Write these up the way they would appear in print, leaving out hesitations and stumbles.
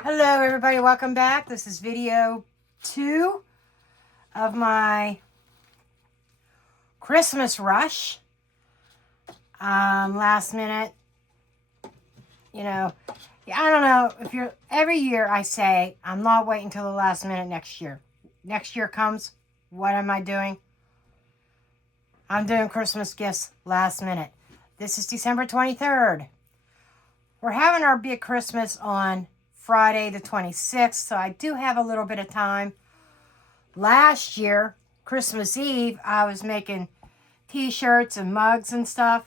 Hello everybody, welcome back. This is video 2 of my Christmas rush. Last minute, I don't know if you're, every year I say, I'm not waiting until the last minute next year. Next year comes, what am I doing? I'm doing Christmas gifts last minute. This is December 23rd. We're having our big Christmas on Friday the 26th, so I do have a little bit of time. Last year, Christmas Eve, I was making t-shirts and mugs and stuff,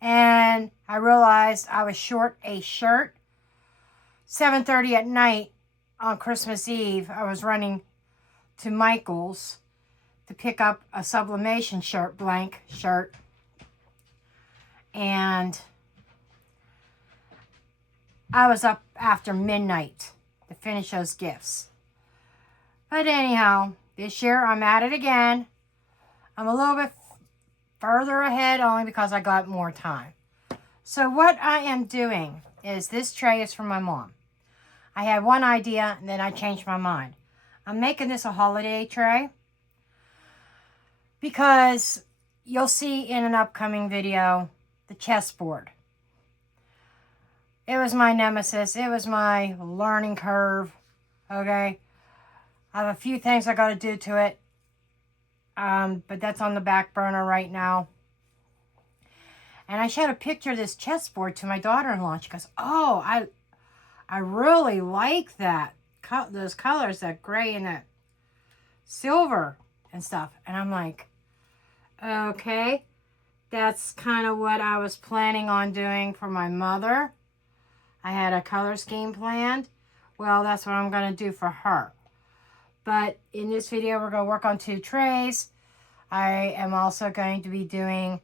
and I realized I was short a shirt. 7:30 at night on Christmas Eve, I was running to Michael's to pick up a sublimation shirt, blank shirt, and I was up after midnight to finish those gifts. But anyhow, this year I'm at it again. I'm a little bit further ahead only because I got more time. So what I am doing is, this tray is from my mom. I had one idea and then I changed my mind. I'm making this a holiday tray because you'll see in an upcoming video the chessboard. It was my nemesis. It was my learning curve. Okay. I have a few things I got to do to it. But that's on the back burner right now. And I showed a picture of this chessboard to my daughter-in-law. She goes, oh, I really like that. Those colors, that gray and that silver and stuff. And I'm like, okay. That's kind of what I was planning on doing for my mother. I had a color scheme planned. Well, that's what I'm going to do for her. But in this video, we're going to work on 2 trays. I am also going to be doing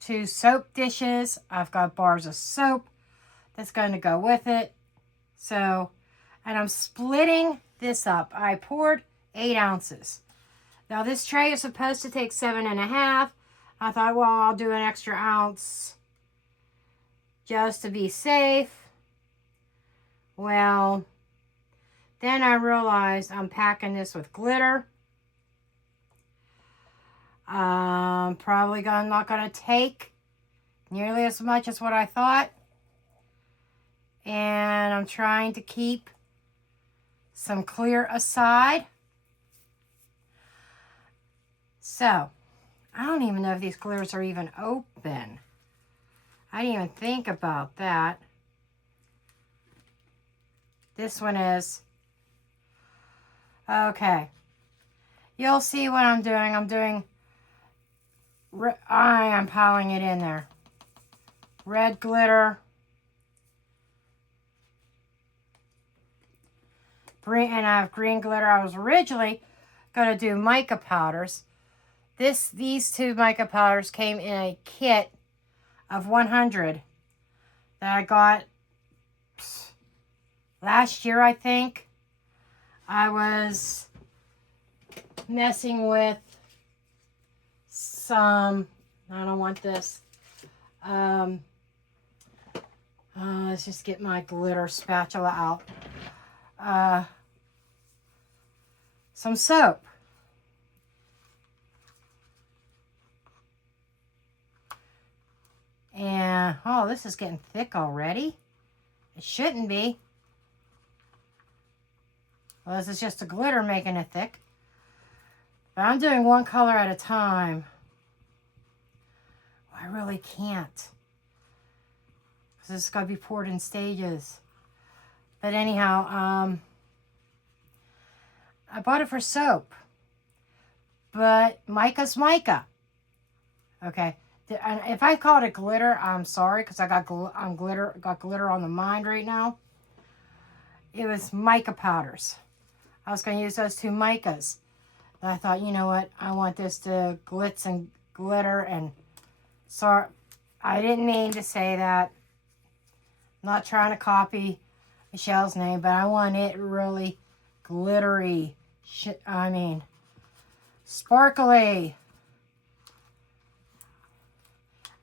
2 soap dishes. I've got bars of soap that's going to go with it. So, and I'm splitting this up. I poured 8 ounces. Now, this tray is supposed to take 7.5. I thought, well, I'll do an extra ounce just to be safe. Well, then I realized I'm packing this with glitter. Probably not going to take nearly as much as what I thought. And I'm trying to keep some clear aside. So, I don't even know if these glitters are even open. I didn't even think about that. This one is. Okay. You'll see what I'm doing. I am piling it in there. Red glitter. Green, and I have green glitter. I was originally going to do mica powders. These 2 mica powders came in a kit of 100 that I got last year, I think. I was messing with some, I don't want this. Let's just get my glitter spatula out. Some soap. And, oh, this is getting thick already. It shouldn't be. Well, this is just the glitter making it thick. But I'm doing one color at a time. Well, I really can't. Because this is going to be poured in stages. But anyhow, I bought it for soap. But mica's mica. Okay. And if I call it a glitter, I'm sorry. Because I got glitter on the mind right now. It was mica powders. I was going to use those 2 micas. But I thought, you know what? I want this to glitz and glitter. And sorry, I didn't mean to say that. I'm not trying to copy Michelle's name, but I want it really glittery. Sparkly.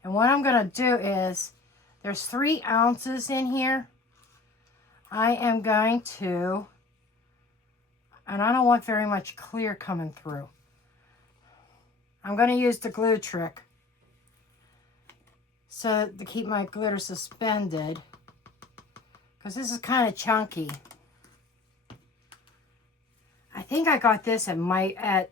And what I'm going to do is, there's 3 ounces in here. I am going to, and I don't want very much clear coming through. I'm going to use the glue trick so to keep my glitter suspended, because this is kind of chunky. I think I got this at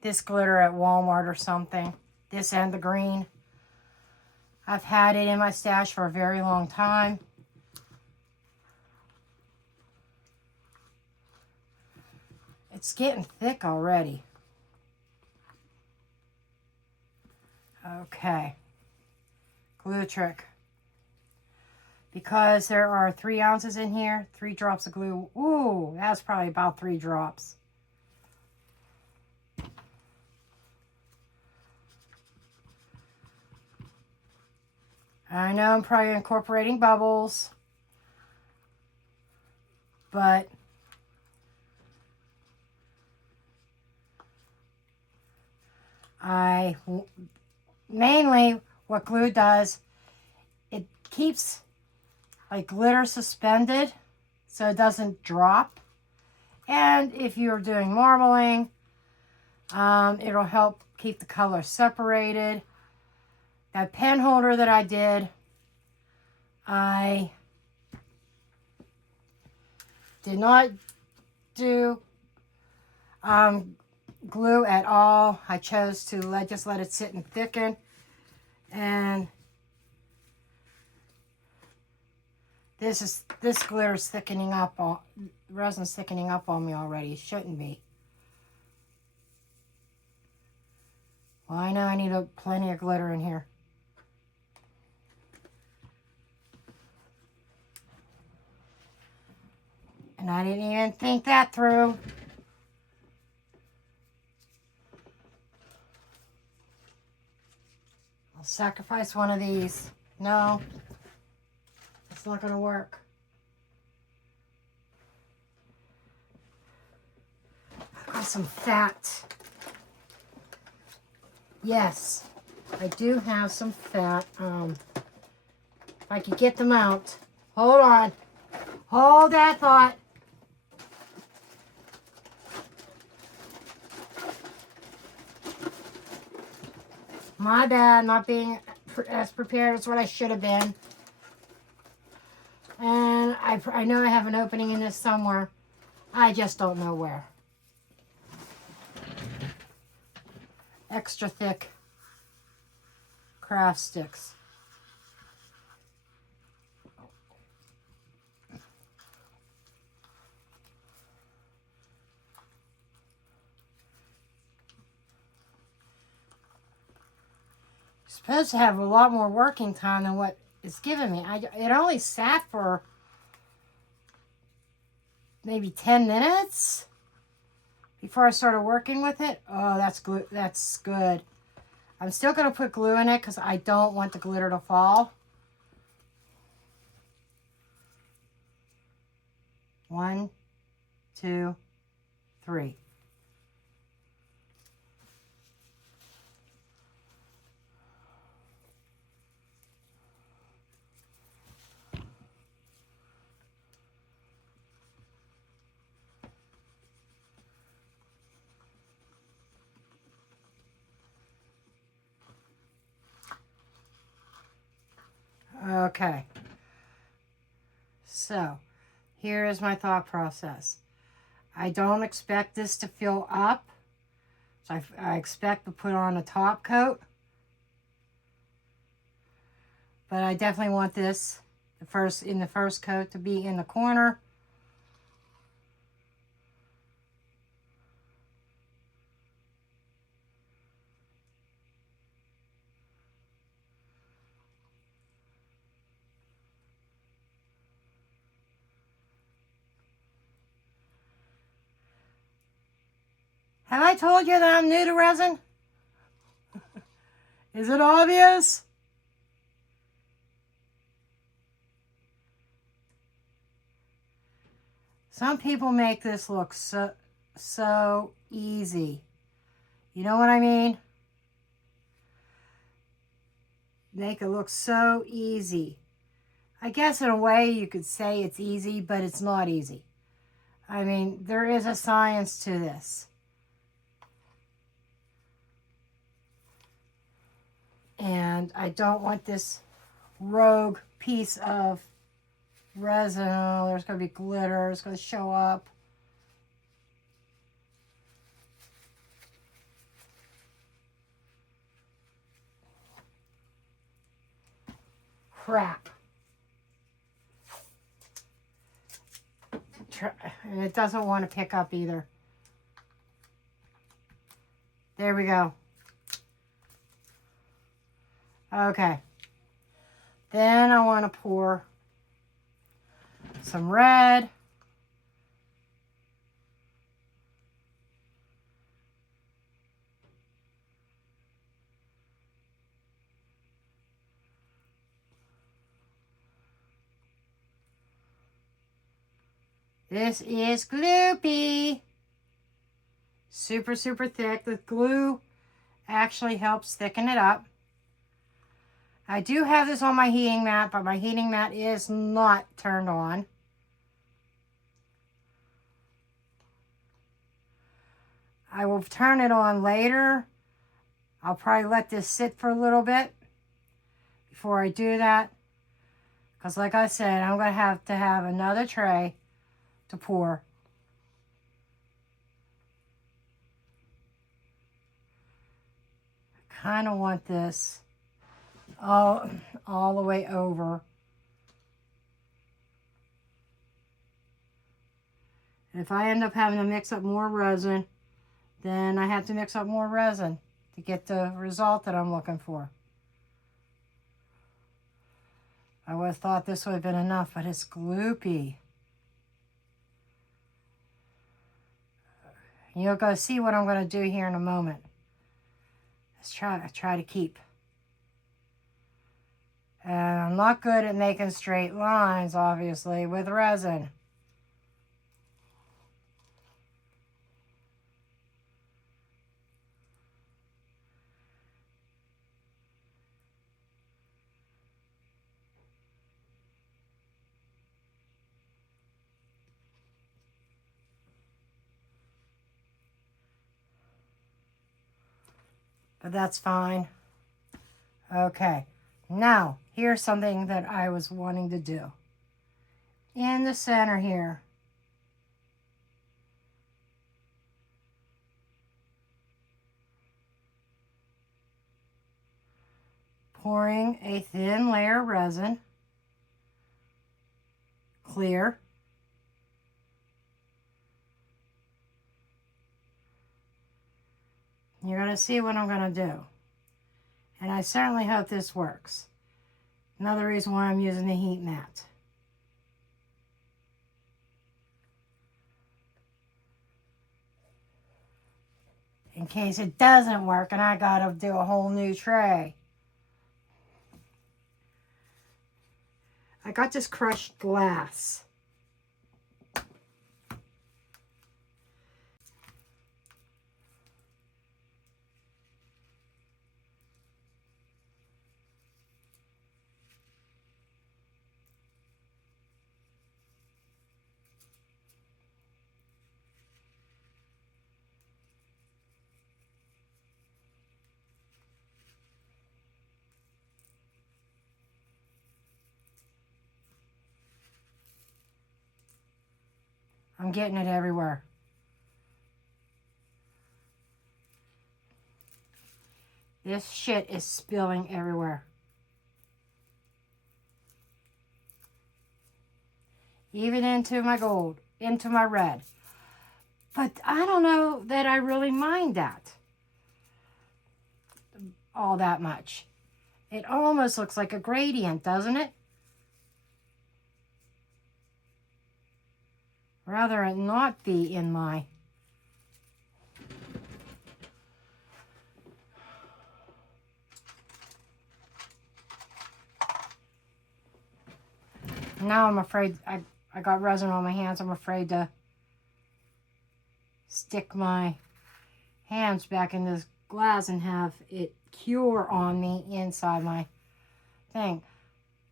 this glitter at Walmart or something. This and the green. I've had it in my stash for a very long time. It's getting thick already. Okay. Glue trick. Because there are 3 ounces in here, 3 drops of glue. Ooh, that's probably about 3 drops. I know I'm probably incorporating bubbles, but mainly what glue does, it keeps like glitter suspended so it doesn't drop. And if you're doing marbling, it'll help keep the color separated. That pen holder that I did not do glue at all. I chose to just let it sit and thicken. And this glitter's thickening up, resin's thickening up on me already. It shouldn't be. Well, I know I need plenty of glitter in here. And I didn't even think that through. I'll sacrifice one of these. No, it's not going to work. I've got some fat. Yes, I do have some fat. If I could get them out. Hold on. Hold that thought. My bad, not being as prepared as what I should have been. And I know I have an opening in this somewhere. I just don't know where. Extra thick craft sticks. Supposed to have a lot more working time than what it's given me. It only sat for maybe 10 minutes before I started working with it. Oh, that's glue. That's good. I'm still going to put glue in it because I don't want the glitter to fall. 1, 2, 3. Okay, so here is my thought process. I don't expect this to fill up, so I expect to put on a top coat, but I definitely want this in the first coat to be in the corner. Have I told you that I'm new to resin? Is it obvious? Some people make this look so easy. You know what I mean? Make it look so easy. I guess in a way you could say it's easy, but it's not easy. I mean, there is a science to this. And I don't want this rogue piece of resin. Oh, there's going to be glitter. It's going to show up. Crap. And it doesn't want to pick up either. There we go. Okay. Then I want to pour some red. This is gloopy. Super, super thick. The glue actually helps thicken it up. I do have this on my heating mat, but my heating mat is not turned on. I will turn it on later. I'll probably let this sit for a little bit before I do that. Because like I said, I'm going to have another tray to pour. I kind of want this all the way over. If I end up having to mix up more resin, then I have to mix up more resin to get the result that I'm looking for. I would have thought this would have been enough, but it's gloopy. You'll go see what I'm going to do here in a moment. Let's try to keep. And I'm not good at making straight lines, obviously, with resin. But that's fine. Okay, now here's something that I was wanting to do. In the center here, pouring a thin layer of resin, clear. You're going to see what I'm going to do. And I certainly hope this works. Another reason why I'm using the heat mat. In case it doesn't work and I got to do a whole new tray. I got this crushed glass. I'm getting it everywhere. This shit is spilling everywhere. Even into my gold, into my red. But I don't know that I really mind that all that much. It almost looks like a gradient, doesn't it? Rather it not be in my... Now I'm afraid, I got resin on my hands. I'm afraid to stick my hands back in this glass and have it cure on me inside my thing.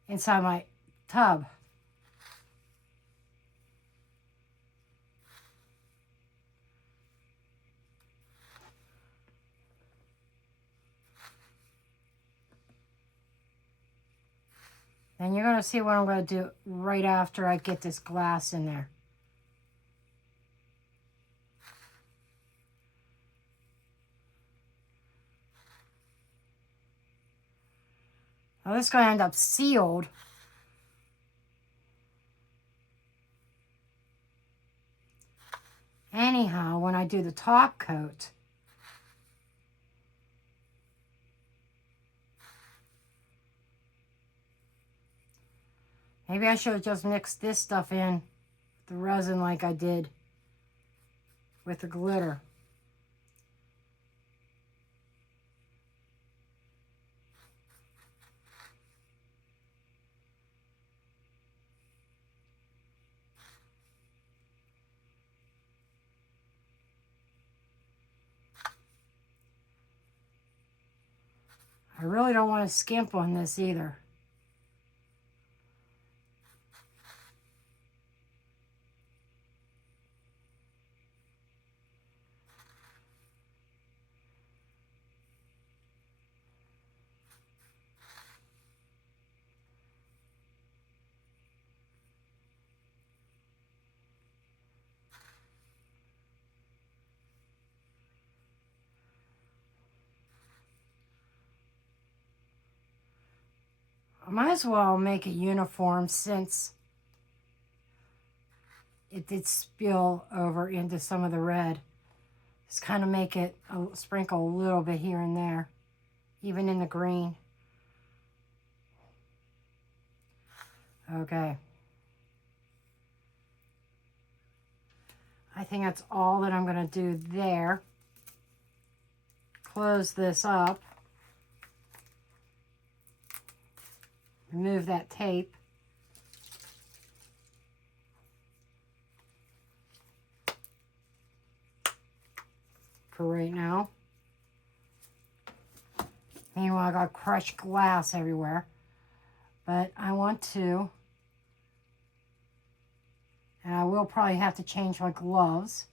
Inside my tub. And you're going to see what I'm going to do right after I get this glass in there. Now this is going to end up sealed. Anyhow, when I do the top coat, maybe I should have just mixed this stuff in, the resin, like I did with the glitter. I really don't want to skimp on this either. I might as well make it uniform since it did spill over into some of the red. Just kind of make it, sprinkle a little bit here and there, even in the green. Okay. I think that's all that I'm going to do there. Close this up. Remove that tape. For right now. Meanwhile, I got crushed glass everywhere. But I want to, and I will probably have to change my gloves.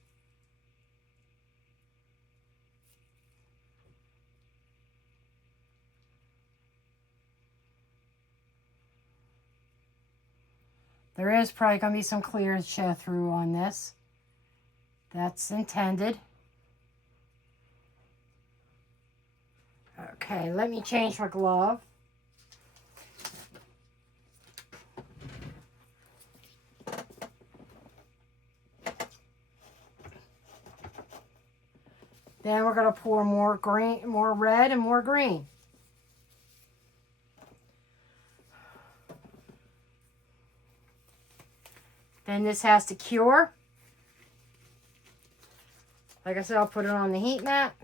There is probably going to be some clear show through on this. That's intended. Okay, let me change my glove. Then we're going to pour more green, more red and more green. Then this has to cure. Like I said, I'll put it on the heat mat.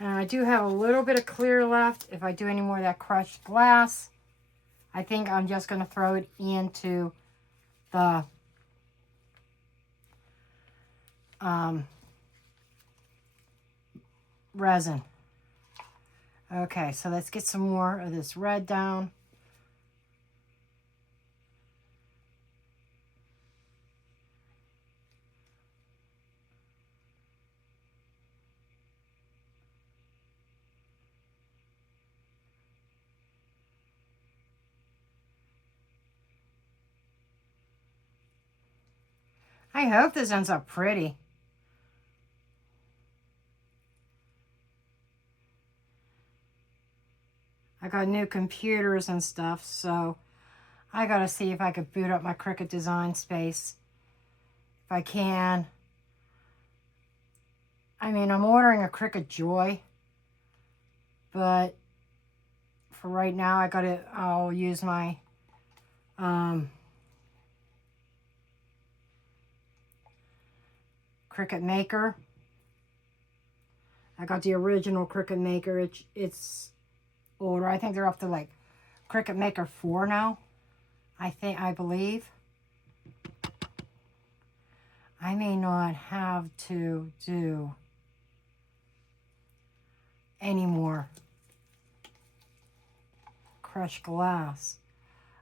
And I do have a little bit of clear left. If I do any more of that crushed glass, I think I'm just going to throw it into the resin. Okay, so let's get some more of this red down. I hope this ends up pretty. I got new computers and stuff, so I gotta see if I could boot up my Cricut design space. If I can. I mean, I'm ordering a Cricut Joy, but for right now, I'll use my Cricut Maker. I got the original Cricut Maker. It's older. I think they're up to like Cricut Maker 4 now. I believe. I may not have to do any more crushed glass.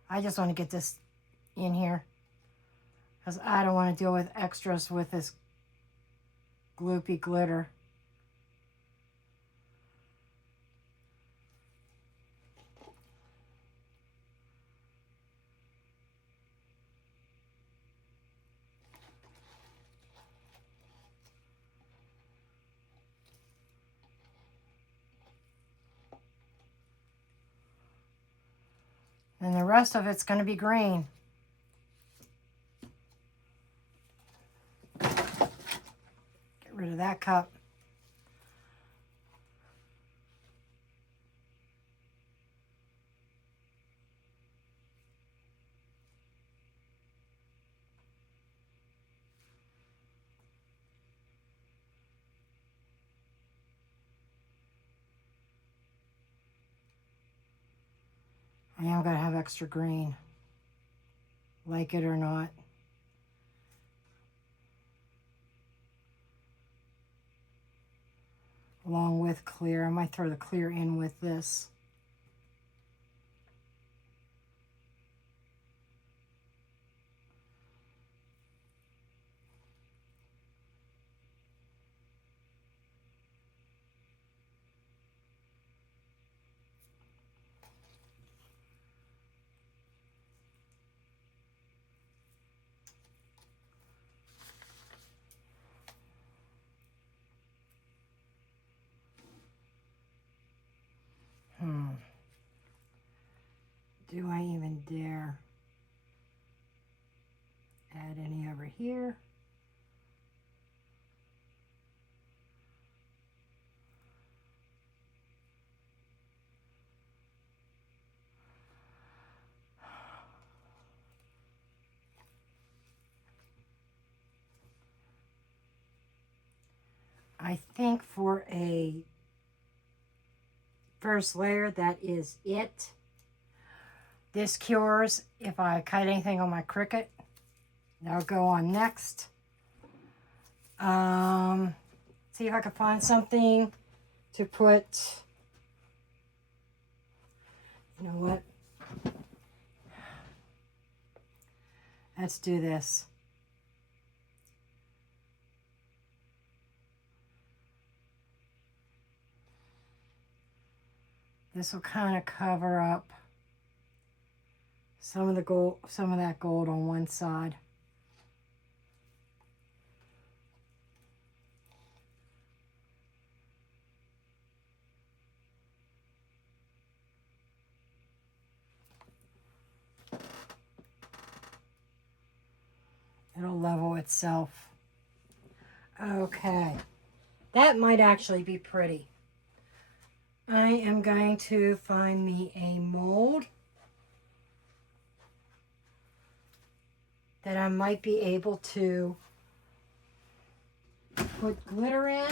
I just want to get this in here because I don't want to deal with extras with this gloopy glitter. And the rest of it's going to be green. Get rid of that cup. I am going to have extra green, like it or not. Along with clear. I might throw the clear in with this. Do I even dare add any over here? I think for a first layer, that is it. This cures if I cut anything on my Cricut. That'll go on next. See if I can find something to put. You know what? Let's do this. This will kind of cover up some of the gold, some of that gold on one side. It'll level itself. Okay, that might actually be pretty. I am going to find me a mold that I might be able to put glitter in.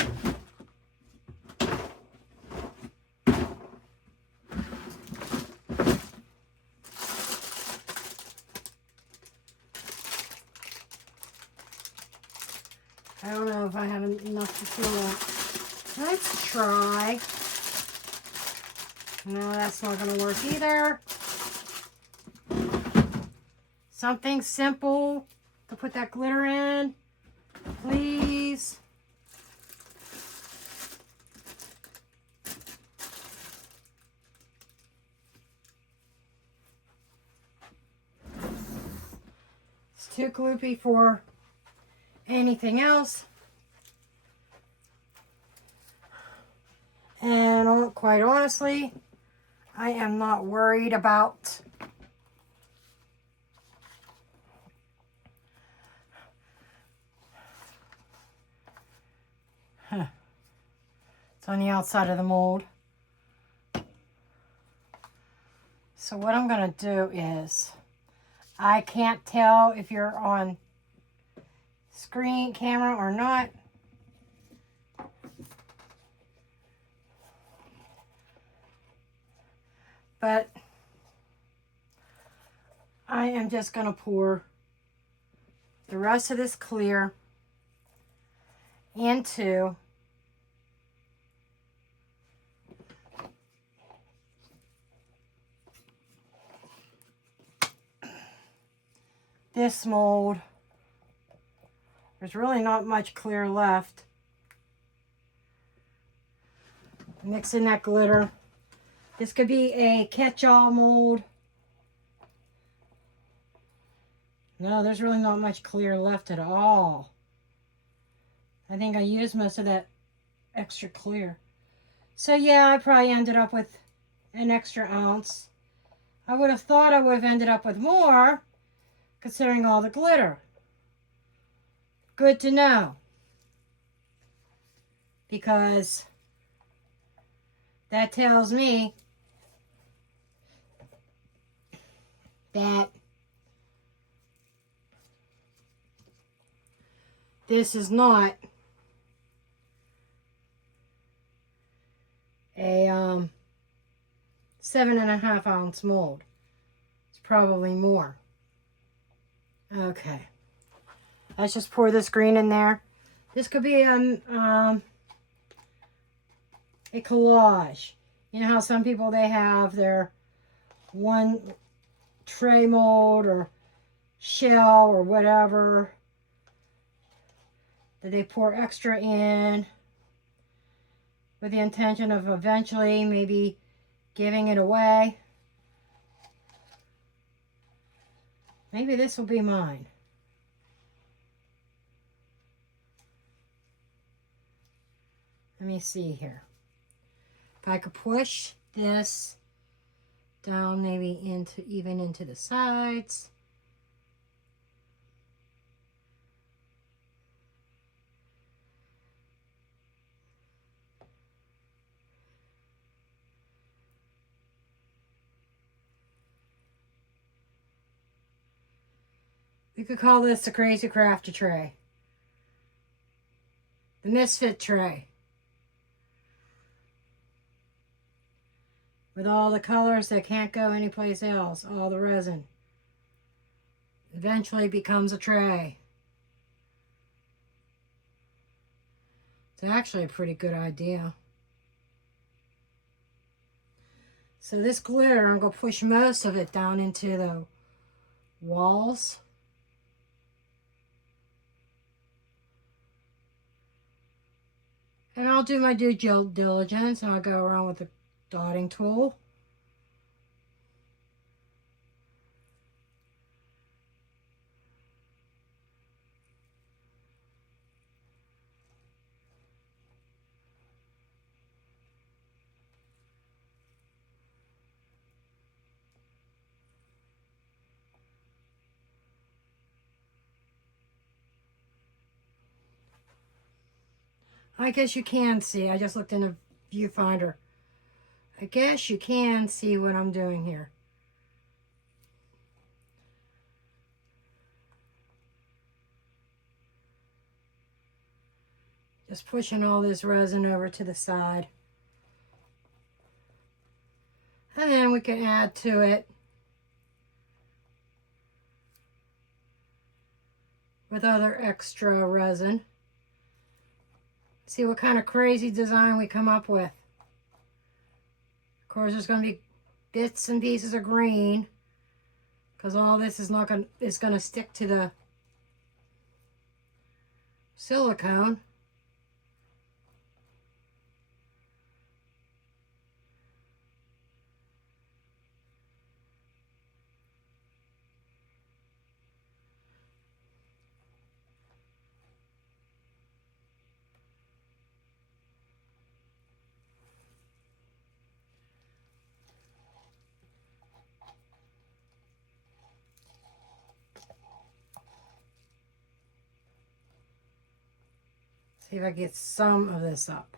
I don't know if I have enough to fill that. Let's try. No, that's not going to work either. Something simple to put that glitter in, please. It's too gloopy for anything else. And quite honestly, I am not worried about it's on the outside of the mold. So what I'm going to do is, I can't tell if you're on screen camera or not. But I am just going to pour the rest of this clear into this mold. There's really not much clear left. Mix in that glitter. This could be a catch-all mold. No, there's really not much clear left at all. I think I used most of that extra clear. So yeah, I probably ended up with an extra ounce. I would have thought I would have ended up with more, considering all the glitter. Good to know. Because that tells me that this is not a 7.5 ounce mold. It's probably more. Okay. Let's just pour this green in there. This could be a collage. You know how some people, they have their one tray mold or shell or whatever that they pour extra in with the intention of eventually maybe giving it away. Maybe this will be mine. Let me see here. If I could push this down maybe even into the sides. We could call this the Crazy Crafter tray. The Misfit tray. With all the colors that can't go anyplace else. All the resin. Eventually becomes a tray. It's actually a pretty good idea. So this glitter, I'm going to push most of it down into the walls. And I'll do my due diligence, and I'll go around with the dotting tool. I guess you can see. I just looked in the viewfinder. I guess you can see what I'm doing here. Just pushing all this resin over to the side. And then we can add to it with other extra resin. See what kind of crazy design we come up with. Of course, there's going to be bits and pieces of green because all this is going to stick to the silicone. See if I get some of this up.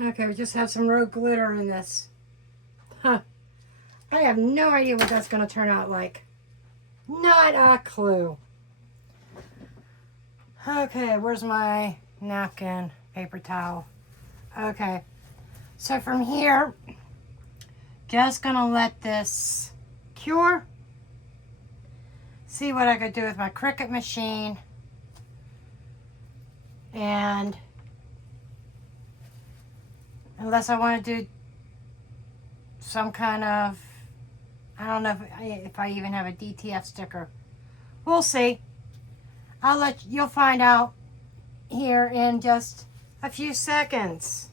Okay, we just have some rogue glitter in this. Huh. I have no idea what that's going to turn out like. Not a clue. Okay, where's my napkin, paper towel? Okay, So from here, just gonna let this cure. See what I could do with my Cricut machine. And unless I want to do some kind of, I don't know if I even have a DTF sticker. We'll see. You'll find out here in just a few seconds.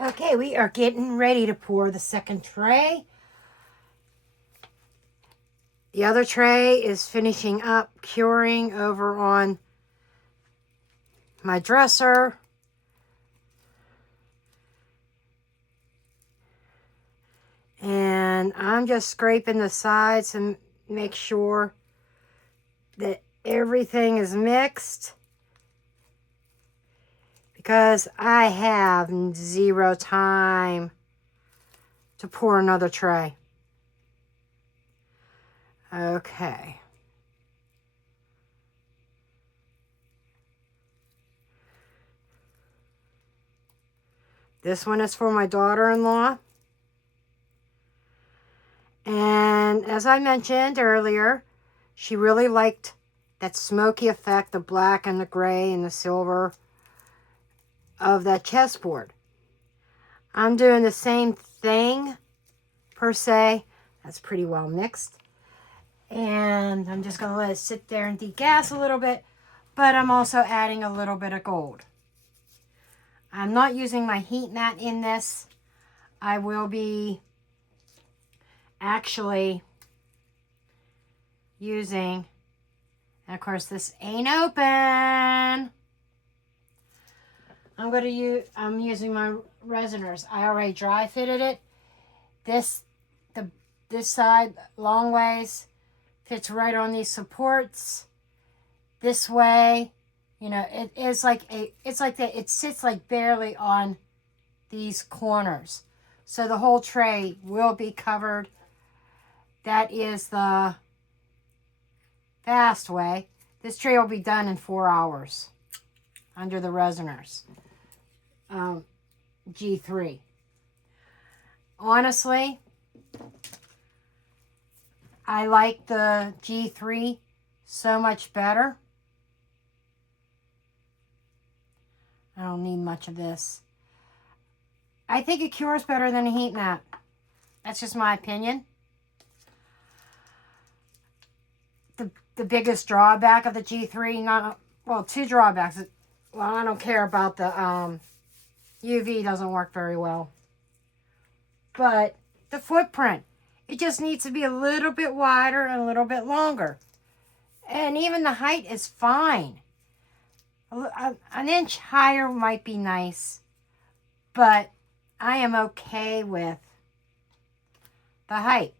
Okay, we are getting ready to pour the second tray. The other tray is finishing up curing over on my dresser. And I'm just scraping the sides and make sure that everything is mixed, because I have 0 time to pour another tray. Okay. This one is for my daughter-in-law. And as I mentioned earlier, she really liked that smoky effect, the black and the gray and the silver of that chessboard. I'm doing the same thing, per se. That's pretty well mixed. And I'm just going to let it sit there and degas a little bit, but I'm also adding a little bit of gold. I'm not using my heat mat in this. I will be actually using, and of course this ain't open. I'm using my resiners. I already dry fitted it. This side long ways fits right on these supports. This way, you know, it sits like barely on these corners. So the whole tray will be covered. That is the fast way. This tray will be done in 4 hours under the resiners. G3. Honestly, I like the G3 so much better. I don't need much of this. I think it cures better than a heat mat. That's just my opinion. The biggest drawback of the G3, two drawbacks. Well, I don't care about the UV, doesn't work very well. But the footprint, it just needs to be a little bit wider and a little bit longer. And even the height is fine. An inch higher might be nice, but I am okay with the height.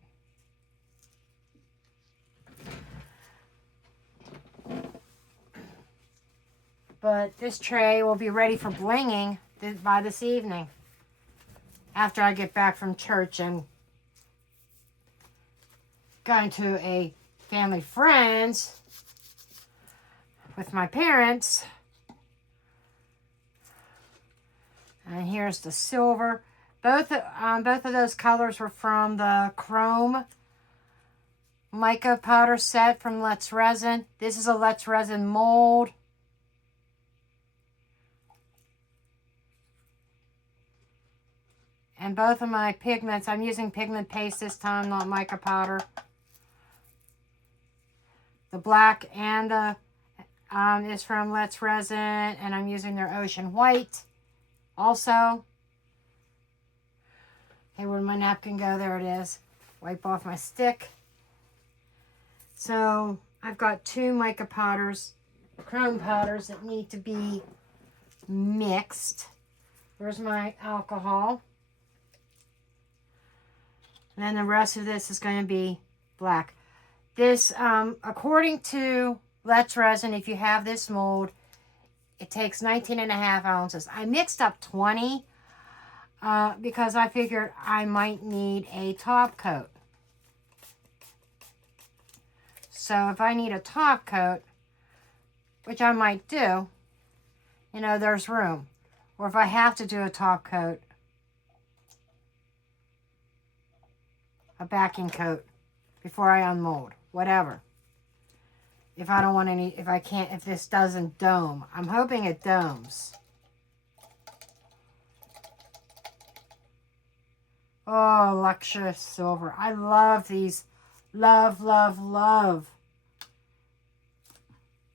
But this tray will be ready for blinging by this evening, after I get back from church and going to a family friend's with my parents. And here's the silver. Both of those colors were from the chrome mica powder set from Let's Resin. This is a Let's Resin mold. And both of my pigments, I'm using pigment paste this time, not mica powder. The black and the is from Let's Resin, and I'm using their Ocean White also. Okay, where'd my napkin go? There it is. Wipe off my stick. So I've got 2 mica powders, chrome powders that need to be mixed. Where's my alcohol? And then the rest of this is going to be black. This, according to Let's Resin, if you have this mold, it takes 19.5 ounces. I mixed up 20 because I figured I might need a top coat. So if I need a top coat, which I might do, you know, there's room. Or if I have to do a top coat, a backing coat before I unmold, whatever. If I don't want any, if I can't, if this doesn't dome. I'm hoping it domes. Oh, luxurious silver. I love these. Love, love, love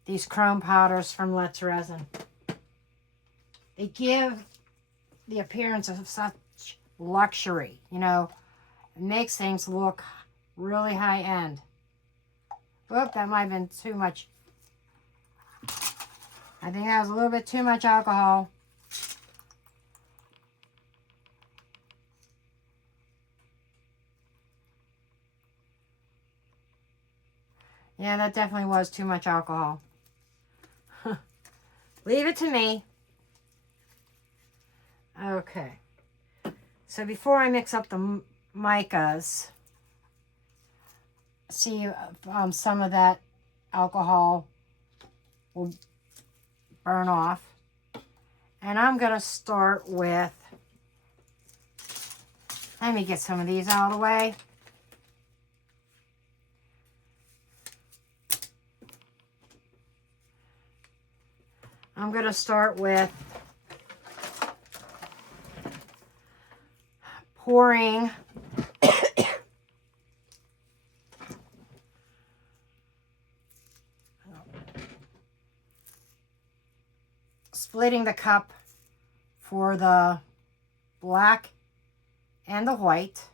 these chrome powders from Let's Resin. They give the appearance of such luxury, you know. It makes things look really high end. Oop, that might have been too much. I think that was a little bit too much alcohol. Yeah, that definitely was too much alcohol. Leave it to me. Okay. So before I mix up the micas, see some of that alcohol will burn off. And I'm going to start with, let me get some of these out of the way. I'm going to start with pouring splitting the cup for the black and the white.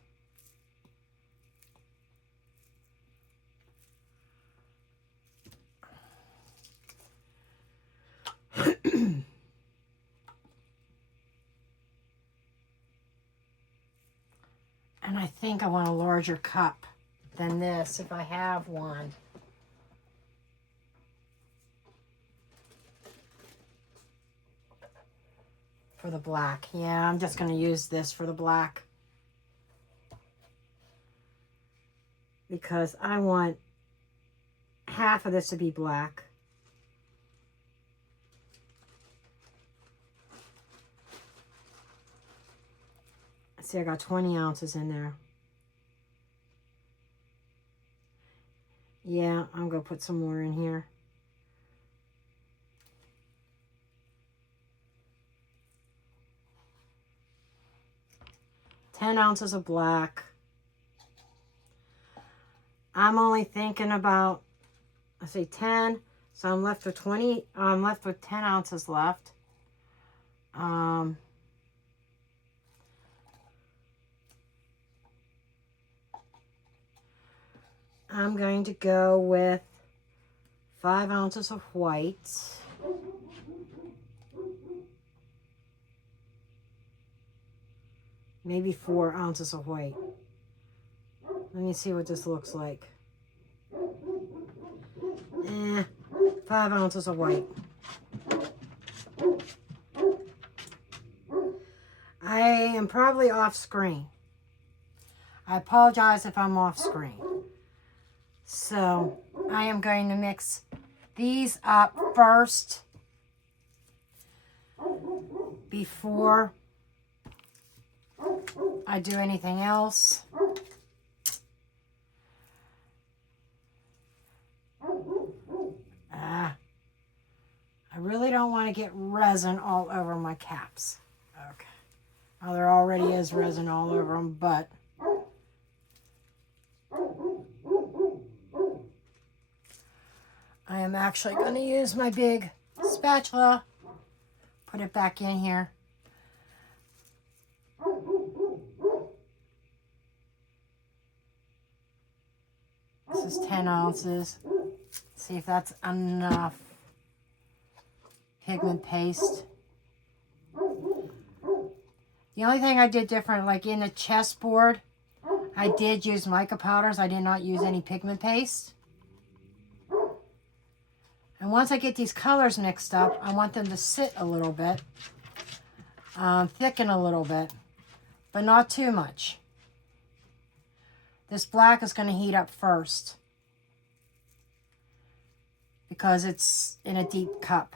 And I think I want a larger cup than this if I have one. For the black. Yeah, I'm just going to use this for the black. Because I want half of this to be black. See, I got 20 ounces in there. Yeah, I'm going to put some more in here. $10 ounces of black. I'm only thinking about, I say 10, so I'm left with 20, I'm left with 10 ounces left. I'm going to go with 5 ounces of white. Maybe 4 ounces of white. Let me see what this looks like. 5 ounces of white. I am probably off screen. I apologize if I'm off screen. So I am going to mix these up first before I do anything else. I really don't want to get resin all over my caps. Okay. Oh, there already is resin all over them, but I am actually going to use my big spatula. Put it back in here. This is 10 ounces. See if that's enough pigment paste. The only thing I did different, like in the chessboard, I did use mica powders. I did not use any pigment paste. And once I get these colors mixed up, I want them to sit a little bit, thicken a little bit, but not too much. This black is going to heat up first because it's in a deep cup.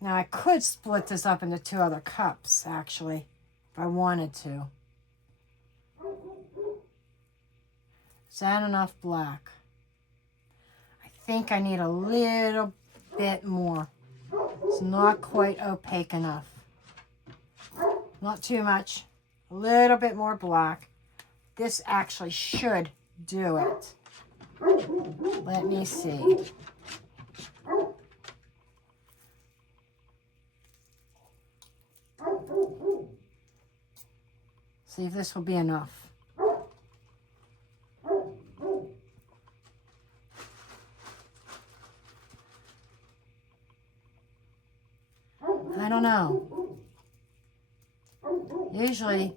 Now I could split this up into 2 other cups, actually, if I wanted to. Is that enough black? I think I need a little bit more. It's not quite opaque enough. Not too much. A little bit more black. This actually should do it. Let me see. See if this will be enough. I don't know. Usually,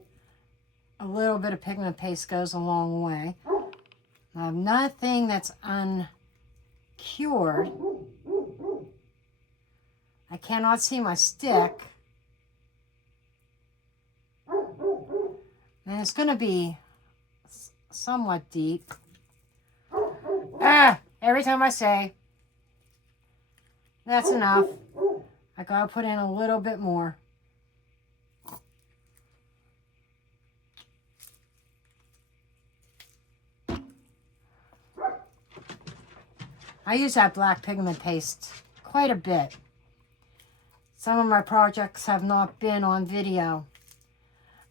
a little bit of pigment paste goes a long way. I have nothing that's uncured. I cannot see my stick. And it's going to be somewhat deep. Every time I say, that's enough, I gotta put in a little bit more. I use that black pigment paste quite a bit. Some of my projects have not been on video.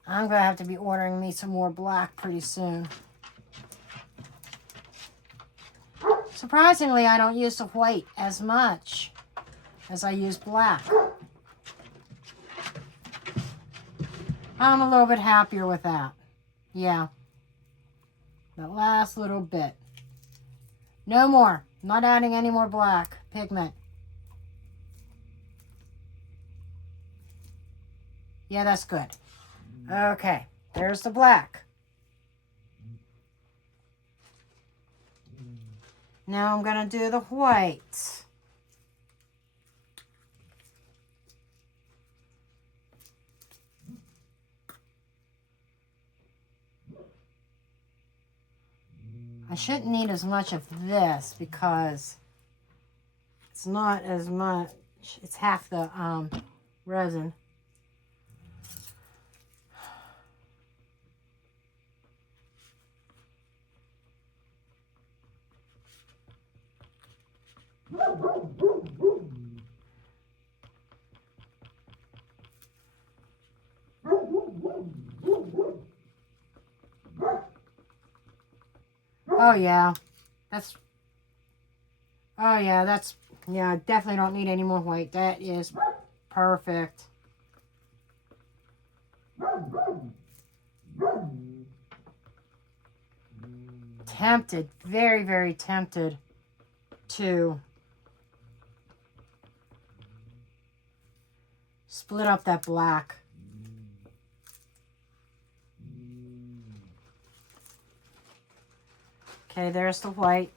I'm going to have to be ordering me some more black pretty soon. Surprisingly, I don't use the white as much as I use black. I'm a little bit happier with that. Yeah. That last little bit. No more. Not adding any more black pigment. Yeah, that's good. Okay, there's the black. Now I'm going to do the white. I shouldn't need as much of this because it's not as much. It's half the resin. Oh yeah, yeah, definitely don't need any more white. That is perfect. Tempted, very, very tempted to split up that black. Okay, there's the white.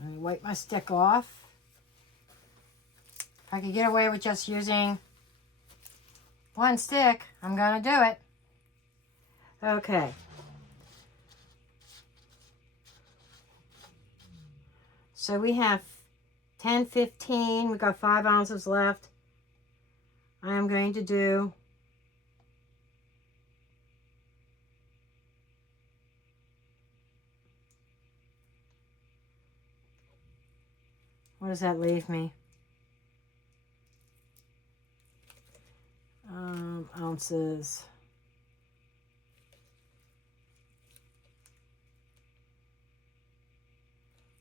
Let me wipe my stick off. If I could get away with just using one stick, I'm gonna do it. Okay. So we have 10, 15. We've got 5 ounces left. I am going to do what does that leave me? Ounces.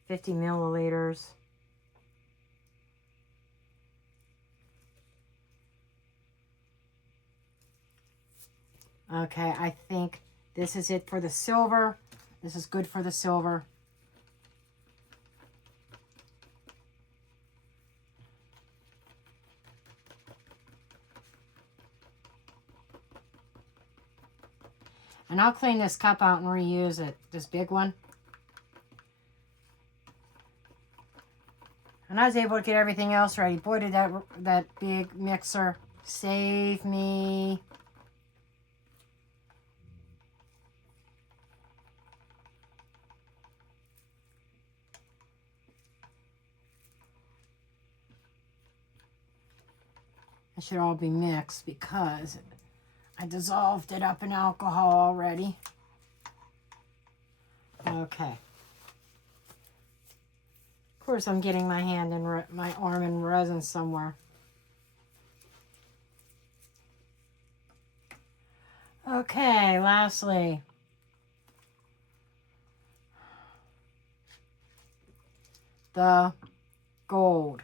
$50 milliliters. Okay, I think this is it for the silver. This is good for the silver. And I'll clean this cup out and reuse it, this big one. And I was able to get everything else ready. Boy, did that big mixer save me. It should all be mixed because I dissolved it up in alcohol already. Okay. Of course, I'm getting my hand in my arm in resin somewhere. Okay, lastly, the gold.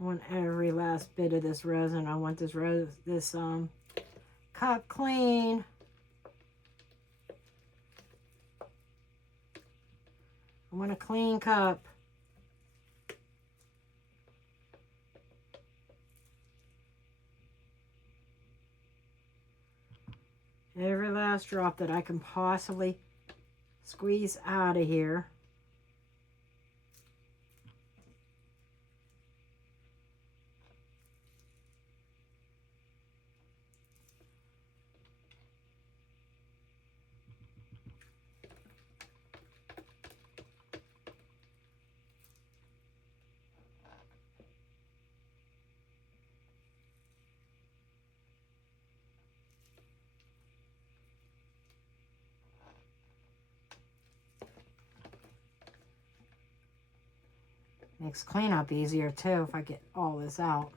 I want every last bit of this resin. I want this cup clean. I want a clean cup. Every last drop that I can possibly squeeze out of here. Makes cleanup easier too if I get all this out.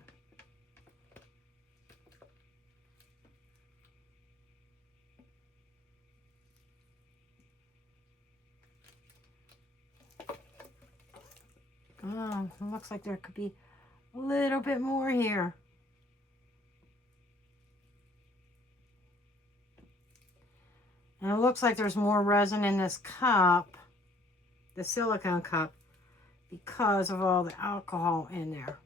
Oh, it looks like there could be a little bit more here. And it looks like there's more resin in this cup, the silicone cup, because of all the alcohol in there.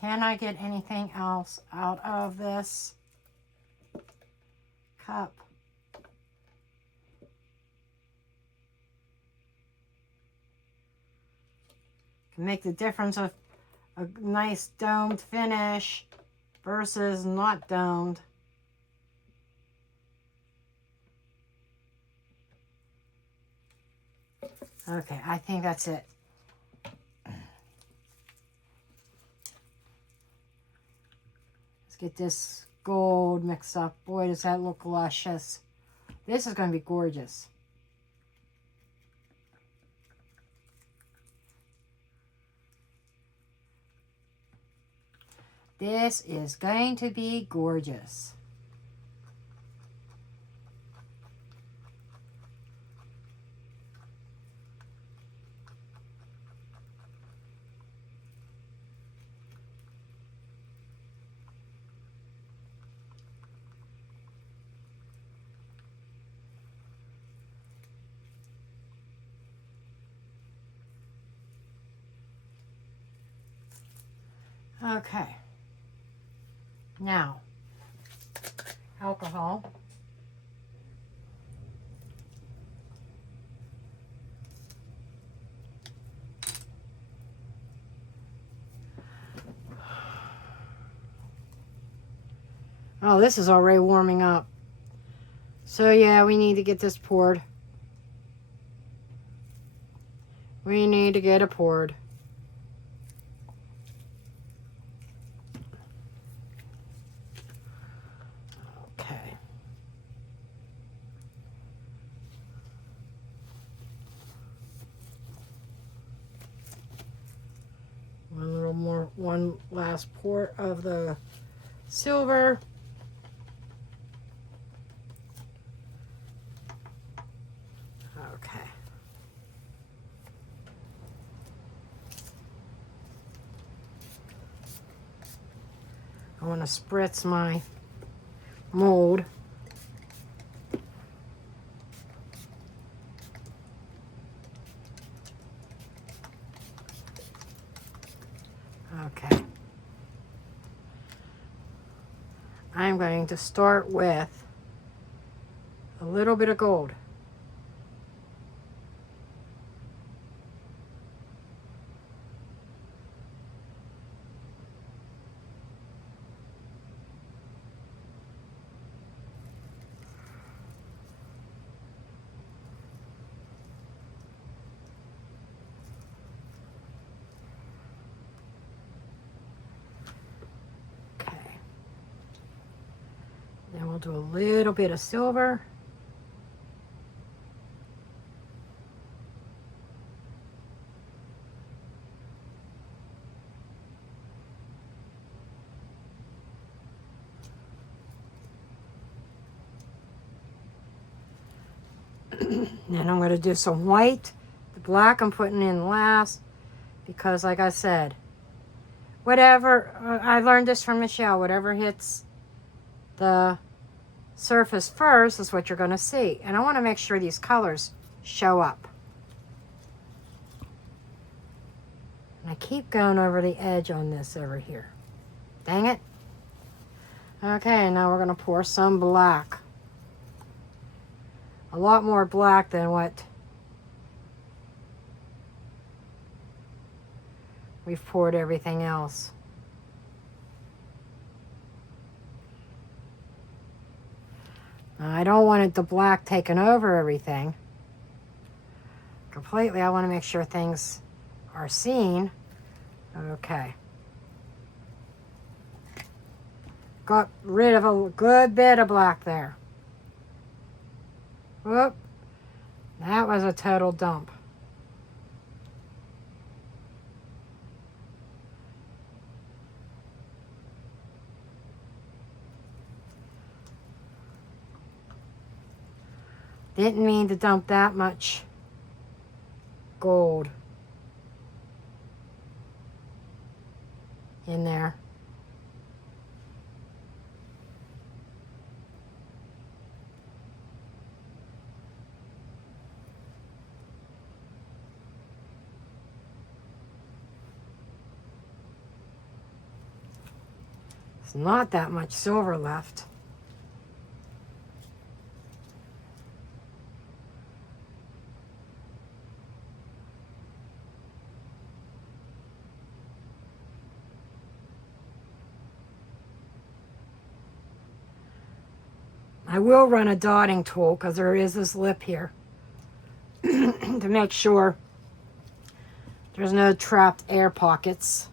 Can I get anything else out of this cup? Can make the difference of a nice domed finish versus not domed. Okay, I think that's it. Let's get this gold mixed up. Boy, does that look luscious. This is going to be gorgeous. This is going to be gorgeous. Okay. Now, alcohol. Oh, this is already warming up. So yeah, we need to get this poured. We need to get it poured. Okay. one last pour of the silver. Okay. I want to spritz my mold. Okay. I'm going to start with a little bit of gold. Then we'll do a little bit of silver. Then I'm going to do some white. The black I'm putting in last because, like I said, whatever, I learned this from Michelle, whatever hits the surface first is what you're going to see. And I want to make sure these colors show up. And I keep going over the edge on this over here. Dang it. Okay, now we're going to pour some black. A lot more black than what we've poured everything else. Now, I don't want the black taking over everything completely. I want to make sure things are seen. Okay. Got rid of a good bit of black there. Whoop. That was a total dump. Didn't mean to dump that much gold in there. There's not that much silver left. I will run a dotting tool because there is this lip here to make sure there's no trapped air pockets.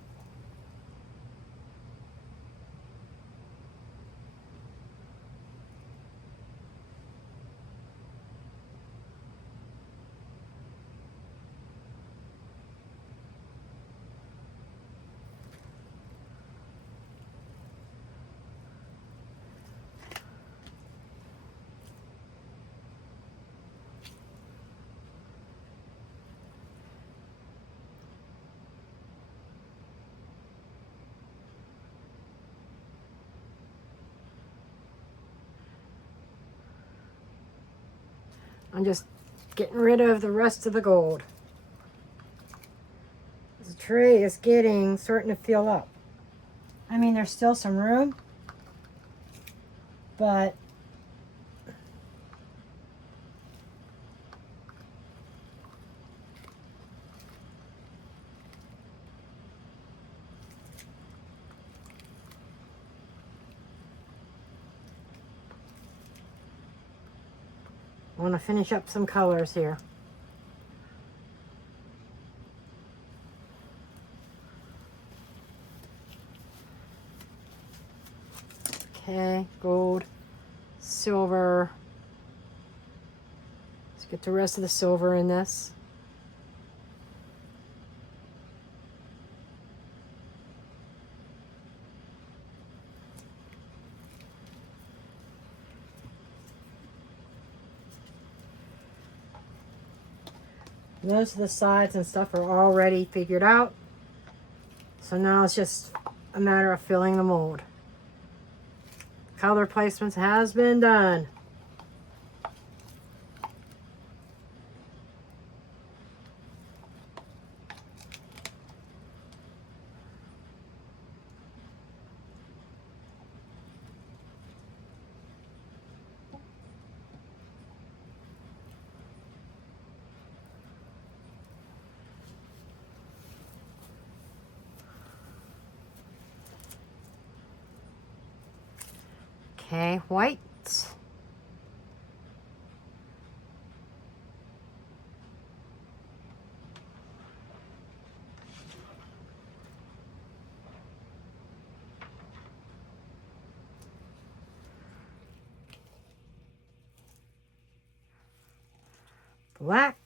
I'm just getting rid of the rest of the gold. The tray is starting to fill up. I mean, there's still some room, but I want to finish up some colors here. Okay, gold, silver. Let's get the rest of the silver in this. Most of the sides and stuff are already figured out. So now it's just a matter of filling the mold. Color placements has been done. Okay, white. Black.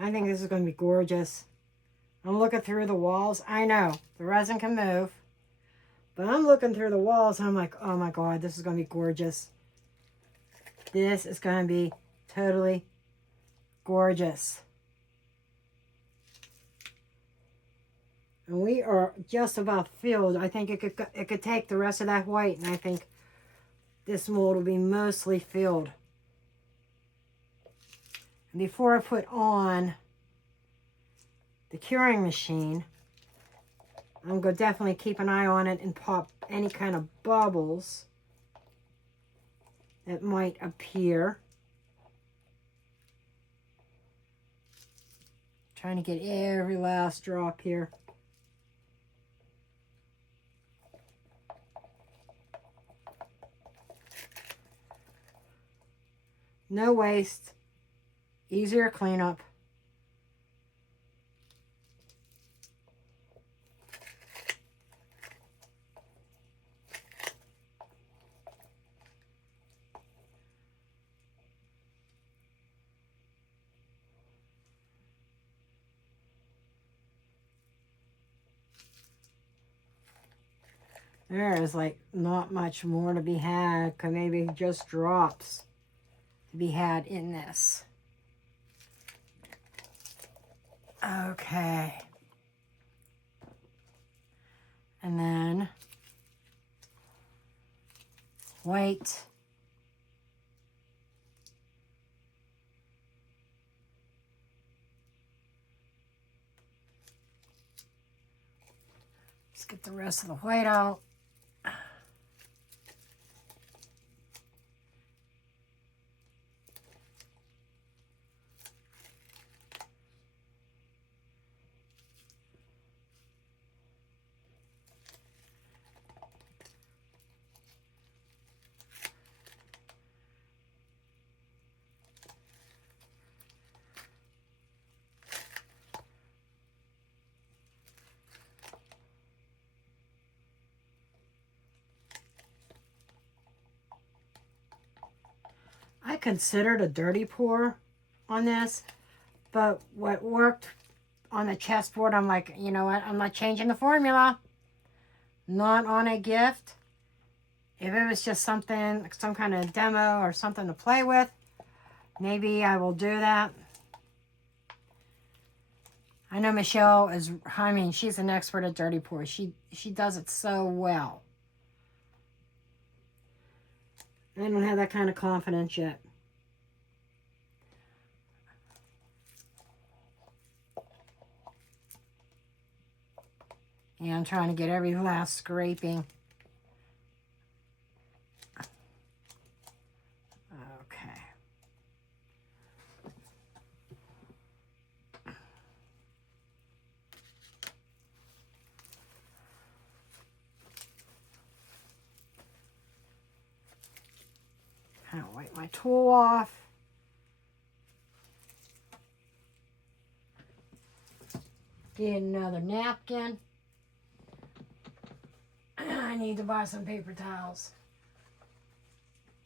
I think this is going to be gorgeous. I'm looking through the walls. I know the resin can move, but I'm looking through the walls and I'm like, oh my God, this is going to be gorgeous. This is going to be totally gorgeous. And we are just about filled. I think it could take the rest of that white, and I think this mold will be mostly filled. And before I put on the curing machine, I'm going to definitely keep an eye on it and pop any kind of bubbles that might appear. Trying to get every last drop here. No waste. Easier cleanup. There is like not much more to be had, maybe just drops to be had in this. Okay. And then white. Let's get the rest of the white out. I considered a dirty pour on this, but what worked on the chessboard, I'm like, you know what, I'm not changing the formula. Not on a gift. If it was just something, some kind of demo or something to play with, maybe I will do that. I know Michelle is, I mean, she's an expert at dirty pours. She does it so well. I don't have that kind of confidence yet. Yeah, I'm trying to get every last scraping. Okay. Kind of wipe my tool off. Get another napkin. I need to buy some paper towels.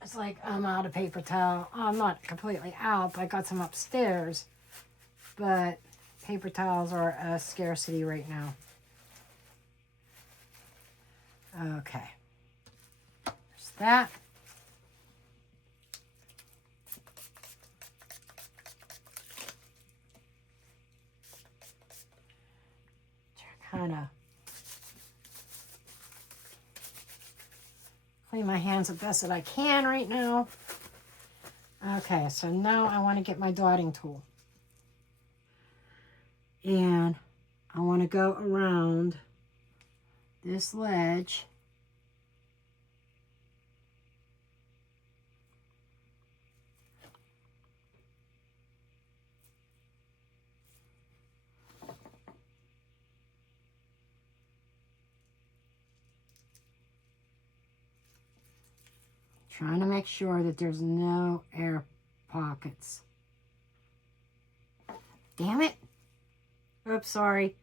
It's like I'm out of paper towel. I'm not completely out. I got some upstairs. But paper towels are a scarcity right now. Okay. There's that. Kind of clean my hands the best that I can right now. Okay, so now I want to get my dotting tool. And I want to go around this ledge. Trying to make sure that there's no air pockets. Damn it. Oops, sorry.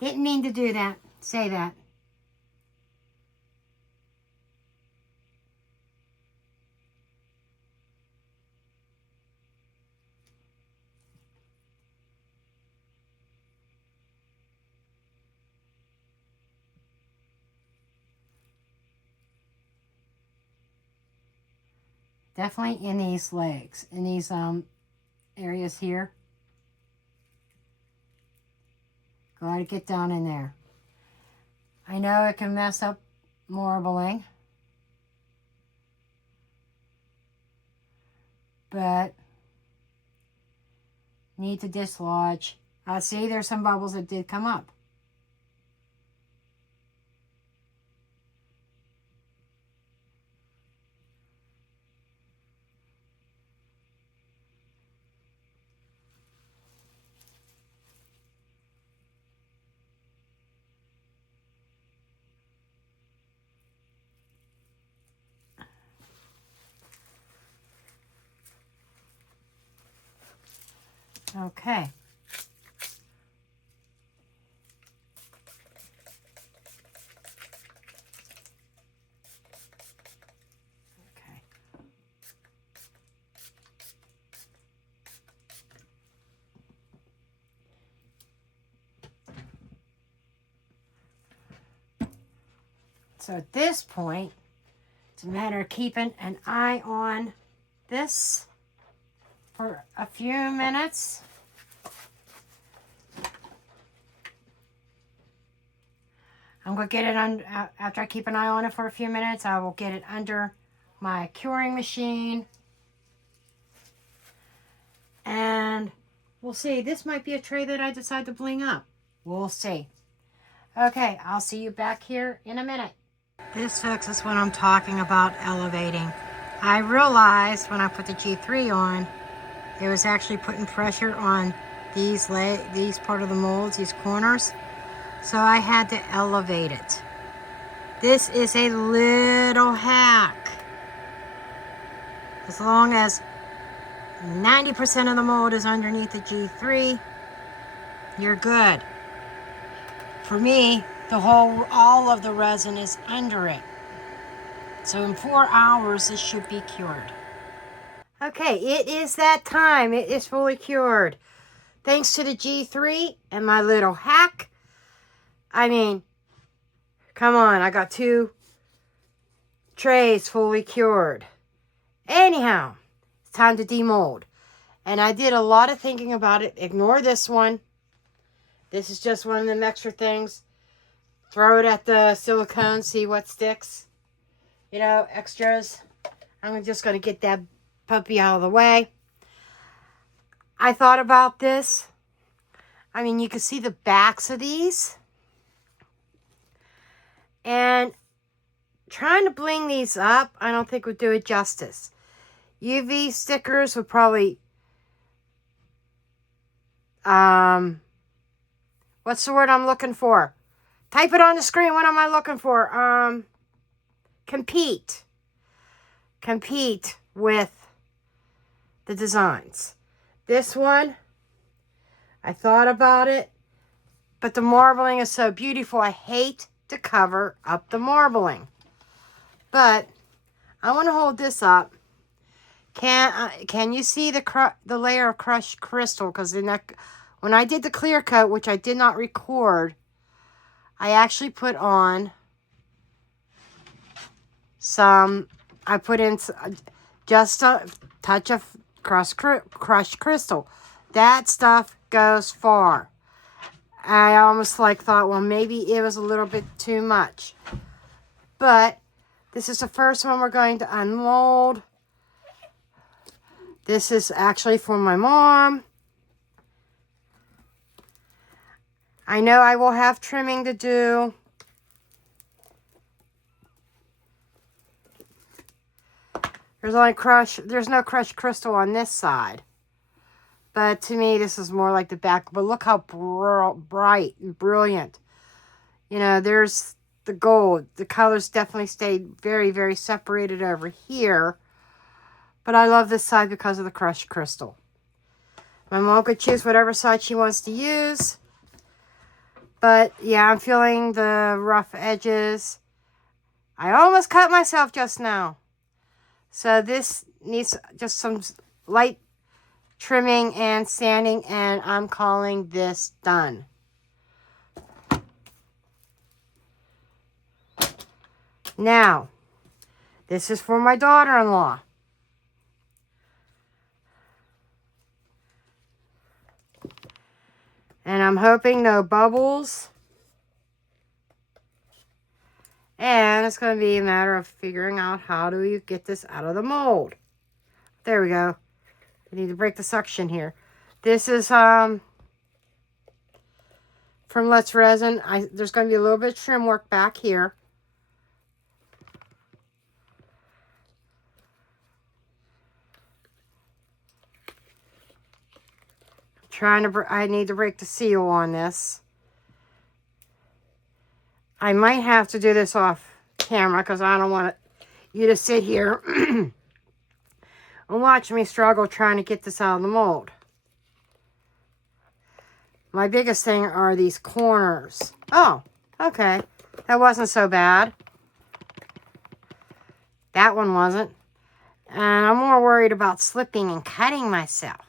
Didn't mean to do that. Say that. Definitely in these legs, in these areas here. Gotta get down in there. I know it can mess up marbling, but need to dislodge. See, there's some bubbles that did come up. Okay. Okay. So at this point, it's a matter of keeping an eye on this for a few minutes. I'm going to get it on, after I keep an eye on it for a few minutes, I will get it under my curing machine. And we'll see. This might be a tray that I decide to bling up. We'll see. Okay, I'll see you back here in a minute. This hooks is what I'm talking about elevating. I realized when I put the G3 on, it was actually putting pressure on these part of the molds, these corners. So I had to elevate it. This is a little hack. As long as 90% of the mold is underneath the G3, you're good. For me, all of the resin is under it. So in 4 hours, this should be cured. Okay, it is that time. It is fully cured. Thanks to the G3 and my little hack. I mean, come on, I got 2 trays fully cured. Anyhow, it's time to demold. And I did a lot of thinking about it. Ignore this one. This is just one of them extra things. Throw it at the silicone, see what sticks. You know, extras. I'm just going to get that puppy out of the way. I thought about this. I mean, you can see the backs of these. And trying to bling these up, I don't think would do it justice. UV stickers would probably, what's the word I'm looking for? Type it on the screen. What am I looking for? compete with the designs. This one, I thought about it, but the marbling is so beautiful. I hate to cover up the marbling. But I want to hold this up. Can you see the layer of crushed crystal? Because when I did the clear coat, which I did not record, I actually put on I put in just a touch of crushed crystal. That stuff goes far. I almost thought, well, maybe it was a little bit too much. But this is the first one we're going to unmold. This is actually for my mom. I know I will have trimming to do. There's no crushed crystal on this side. But to me, this is more like the back. But look how bright and brilliant. You know, there's the gold. The colors definitely stayed very, very separated over here. But I love this side because of the crushed crystal. My mom could choose whatever side she wants to use. But yeah, I'm feeling the rough edges. I almost cut myself just now. So this needs just some light trimming and sanding, and I'm calling this done. Now, this is for my daughter-in-law. And I'm hoping no bubbles. And it's going to be a matter of figuring out how do you get this out of the mold. There we go. I need to break the suction here. This is from Resin. There's going to be a little bit of trim work back here. I need to break the seal on this. I might have to do this off camera because I don't want you to sit here and watch me struggle trying to get this out of the mold. My biggest thing are these corners. Oh, okay. That wasn't so bad. That one wasn't. And I'm more worried about slipping and cutting myself.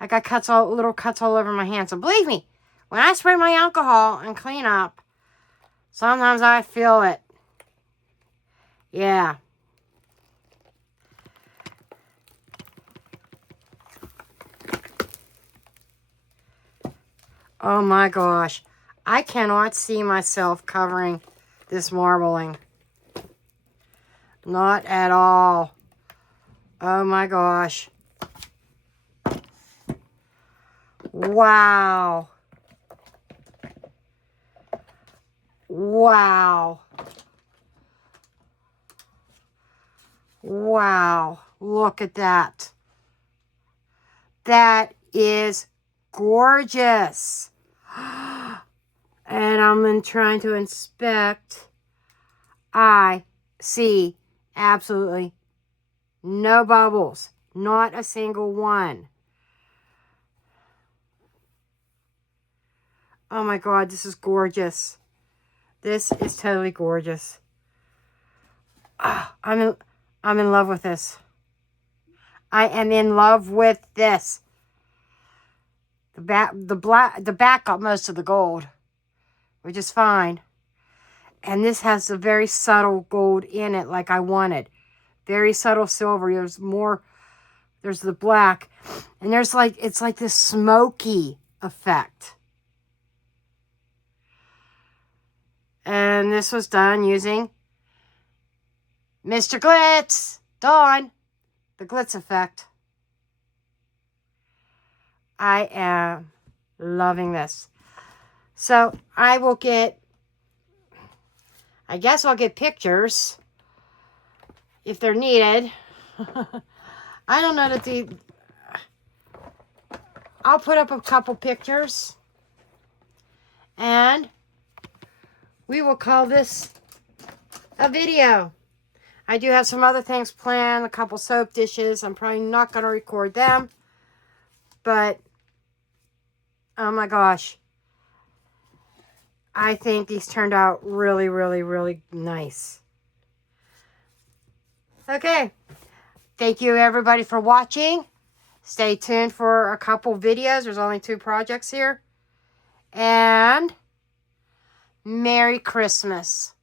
I got little cuts all over my hands. So believe me, when I spray my alcohol and clean up, sometimes I feel it. Yeah. Oh my gosh. I cannot see myself covering this marbling. Not at all. Oh my gosh. Wow. Wow. Wow. Look at that. That is gorgeous. And I'm trying to inspect. I see absolutely no bubbles. Not a single one. Oh my God, this is gorgeous. This is totally gorgeous. I'm in love with this. I am in love with this. The back got most of the gold, which is fine. And this has a very subtle gold in it, like I wanted. Very subtle silver. There's the black, and it's like this smoky effect. And this was done using Mr. Glitz, Dawn, the glitz effect. I am loving this. So I guess I'll get pictures if they're needed. I don't know that I'll put up a couple pictures. And we will call this a video. I do have some other things planned, a couple soap dishes. I'm probably not going to record them. But, oh my gosh. I think these turned out really, really, really nice. Okay. Thank you everybody for watching. Stay tuned for a couple videos. There's only 2 projects here. And Merry Christmas.